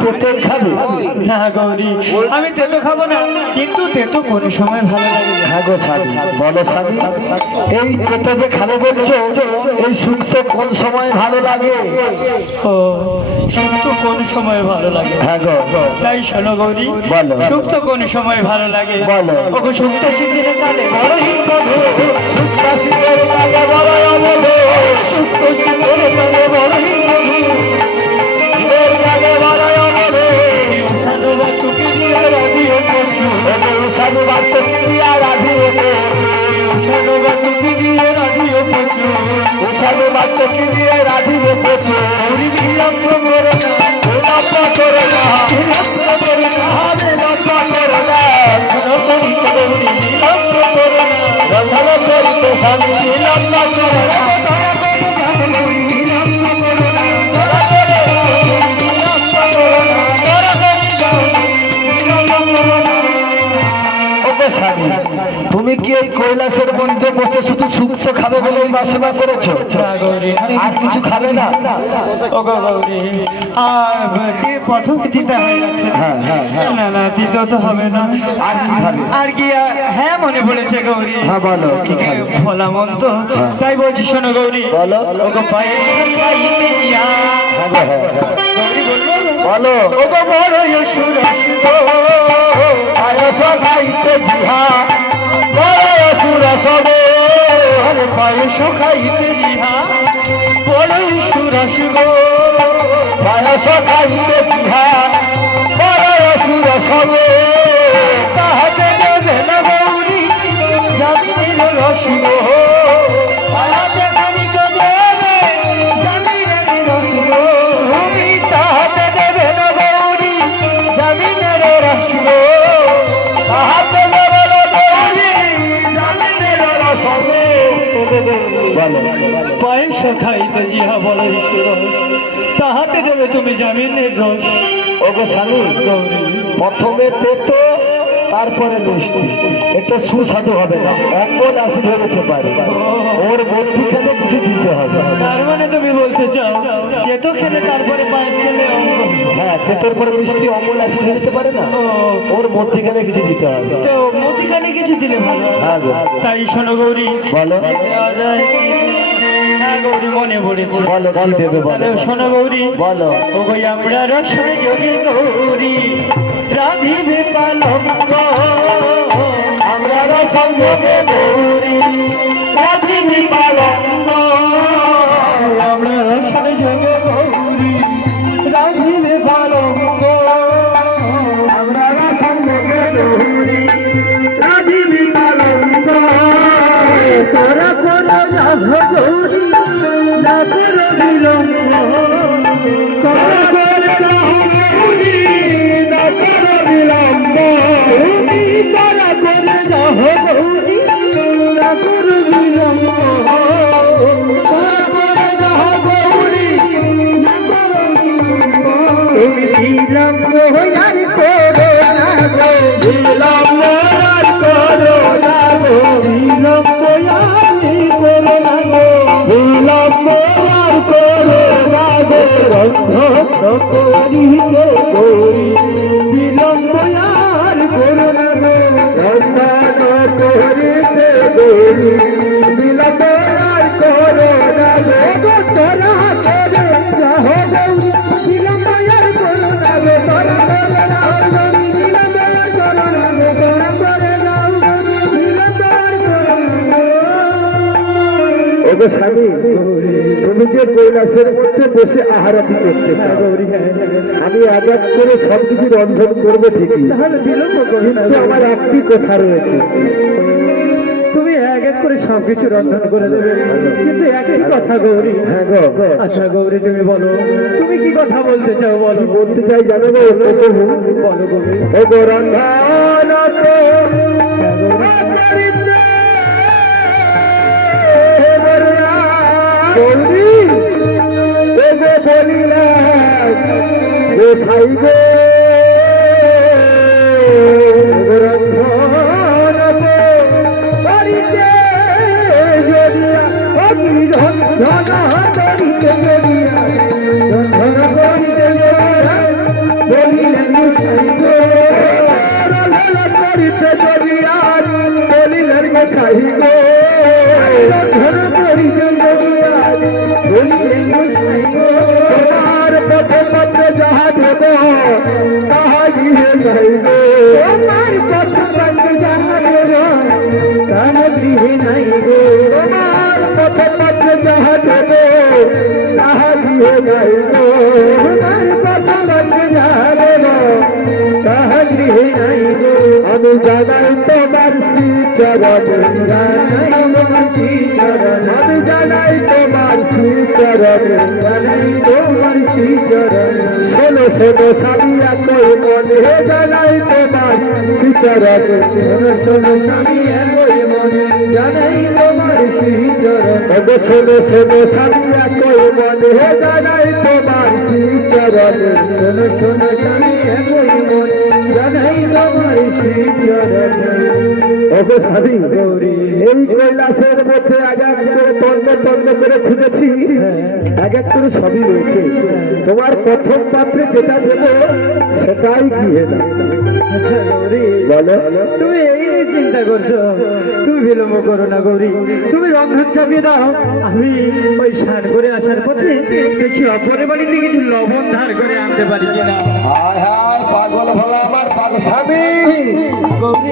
তেঁতো খাবে? না গৌরী, আমি তেতো খাবো না, কিন্তু তেতো কোন সময় ভালো লাগে। হ্যাঁ গো স্বামী, বলো স্বামী, এই তেঁতো যে খাবে বলছো, এই শুক্তো কোন সময় ভালো লাগে? ও, শুক্তো কোন সময় ভালো লাগে? হ্যাঁ গো, তাই শোনো গৌরী, বলো। শুক্তো কোন সময় ভালো লাগে? বলো। ওগো শুক্তো শীতের কালে বড়ই মধুর, শুক্তো শীতের কালে বড়ই মধুর, শুক্তো শীতের কালে বড়ই মধুর, শীতের কালে বড়ই মধুর। উষানো বা চুকি দিয়ে রাধিও প্রচুর, উষানো বা চুকি দিয়ে রাধিও প্রচুর, উষানো বা চুকি দিয়ে রাধিও প্রচুর, উষানো বা চুকি দিয়ে রাধিও প্রচুর। গৌরী বিলম্ব করে না, বিলম্ব করে না, বিলম্ব করে না, বিলম্ব করে না, রচনা করিতে গৌরী বিলম্ব করে না, রচনা করিতে স্বামী বিলম্ব করে না। তুমি কি এই কৈলাসের মধ্যে বসে শুধু শুক্তো খাবে বলে এই বাসনা করেছো? আর কিছু খাবে না? ওগো গৌরী, আর প্রথম দিতে হয়ে যাচ্ছে। হ্যাঁ হ্যাঁ হ্যাঁ, না না, দ্বিতীয় তো হবে না। আর কি খাবে? আর কি হ্যাঁ মনে পড়েছে গৌরী। হ্যাঁ বলো, কি খাবে? ভোলা মন তো, তাই বলছি শোনো গৌরী, বলো। ওগো পায়ে খাইতে দিয়া। হ্যাঁ গো, হ্যাঁ, হ্যাঁ। গৌরী বলবো, বলো। ওগো বড়ই সুরস গো, পায়স খাইতে জিহা, বড় সুরস গো, আরে পায়েস খাইতে দিয়া, বড়ই সুরস গো, পায়স খাইতে জিহা, বড় সুরস গো। তাহাতে দেবে না গৌরী জামিনের রস গো, তাহাতে মানিক দেবে জামিনের রস গো, তুমি তাহাতে দেবে না গৌরী জামিনের রস গো, তাহাতে দেবে না গৌরী জামিনের রস গো। বলো। পায়েস খাইতে জিহা বলো সুরস, তাহাতে দেবে তুমি জামিনের রস। ওগো স্বামী, প্রথমে তেতো তারপরে মিষ্টি, এটা সুস্বাদু হবে না, অম্বল অ্যাসিড হয়ে যেতে পারে, ওর মধ্যখানে কিছু দিতে হবে। তার মানে তুমি বলতে চাও তেতো খেলে তারপরে পায়েস খেলে অম্বল? হ্যাঁ, তেতোর পরে মিষ্টি অম্বল অ্যাসিড হয়ে যেতে পারে না, ওর মধ্যখানে কিছু দিতে হবে। তো মধ্যখানে কিছু দিলে ভালো। হ্যাঁ গো, তাই শোনো গৌরী, বলো। দেওয়া যায়। হ্যাঁ গৌরী, মনে পড়েছে। বলো, কি দেবে বলো। তাহলে শোনো গৌরী, বলো। ওগো আমরা রসে যোগে গৌরী রাধিবে পালঙ্ক, আমরা রসযোগে গৌরী রাধিবে পালঙ্ক, আমরা রসে যোগে গৌরী রাধিবে পালঙ্ক, আমরা রসযোগে গৌরী রাধিবে পালঙ্ক। তোরা কোনো রাধ গৌরী না করো বিলম্ব, তোরা করো গৌরী না করো বিলম্ব, তুমি তোরা করে যাও গৌরী না করো বিলম্ব, তোরা করে যাও গৌরী না করো বিলম্ব, তুমি বিলম্ব আর করো না গো, বিলম্ব আর করো না গো, বিলম্ব আর করো না গো, বিলম্ব আর করো না গো, রন্ধন করিতে গৌরী বিলম্ব আর করো না গো, রন্ধন করিতে গৌরী বিলম্ব আর করো না গো, তোরা করে যাও গৌরী বিলম্ব আর করো না গো, তোরা করে যাও গৌরী বিলম্ব আর করো না গো, তোরা করে যাও বিলম্ব আর করো না গো। ওগো স্বামী, তুমি যে কৈলাসের মধ্যে বসে আহারাতি করতে চাও, আমি এক এক করে সবকিছু রন্ধন করবো ঠিকই, তাহলে বিলম্ব করো না কিন্তু আমার একটি কথা রয়েছে। তুমি এক এক করে সবকিছু রন্ধন করে দেবে, কিন্তু একই কথা গৌরী। হ্যাঁ গো, আচ্ছা গৌরী, তুমি বলো, তুমি কি কথা বলতে চাও বলো। বলতে চাই জানো গো, বলো গৌরী। ওগো রন্ধন তো গৌরী, ওগো বলিলা গোসাই গো, রন্ধন তো করিতে জড়িয়া, অগ্নি রন্ধন করিতে জড়িয়া, রন্ধন করিতে জড়িয়া, সাহি গো ধর করি তোমার পথে পথে যাহা দেব তাহা গৃহে যাইব তোমার পথে পথে যাহা দেব তাহা গৃহে নাই গো তোমার পথে পথে যাহা দেব তাহা গৃহে নাই গো তোমার পথে পথে যাহা দেব তাহা গৃহে নাই গো আমি জানাই তোমার শ্রীচরণ জানাই তোমার শ্রীচরণ আমি জানাই তোমার শ্রীচরণ জানাই তোমার শ্রীচরণ শোনো শোনো স্বামীরা কই মনে জানাই তোমার শ্রীচরণ শোনো শোনো স্বামীরা কই মনে জানাই তোমার শ্রীচরণ শোনো শোনো স্বামীরা কই মনে জানাই তোমার শ্রীচরণ শোনো শোনো স্বামীরা কই মনে জানাই তোমার শ্রীচরণ ওগো স্বামী গৌরী এই কৈলাসের মধ্যে এক এক করে তন্ন করে খুঁজেছি এক এক করে সবই রয়েছে তোমার প্রথম পাত্রে যেটা দেবো সেটাই গৃহে না আচ্ছা গৌরী বলো তুমি এই নিয়ে চিন্তা করছো তুমি বিলম্ব করো না গৌরী তুমি রন্ধন চাপিয়ে দাও আমি ওই স্নান করে আসার পথে দেখি অপরের বাড়িতে কিছু লবণ ধার করে আনতে পারি কিনা হায় হায় পাগল ভালা আমার পাগল স্বামী গৌরী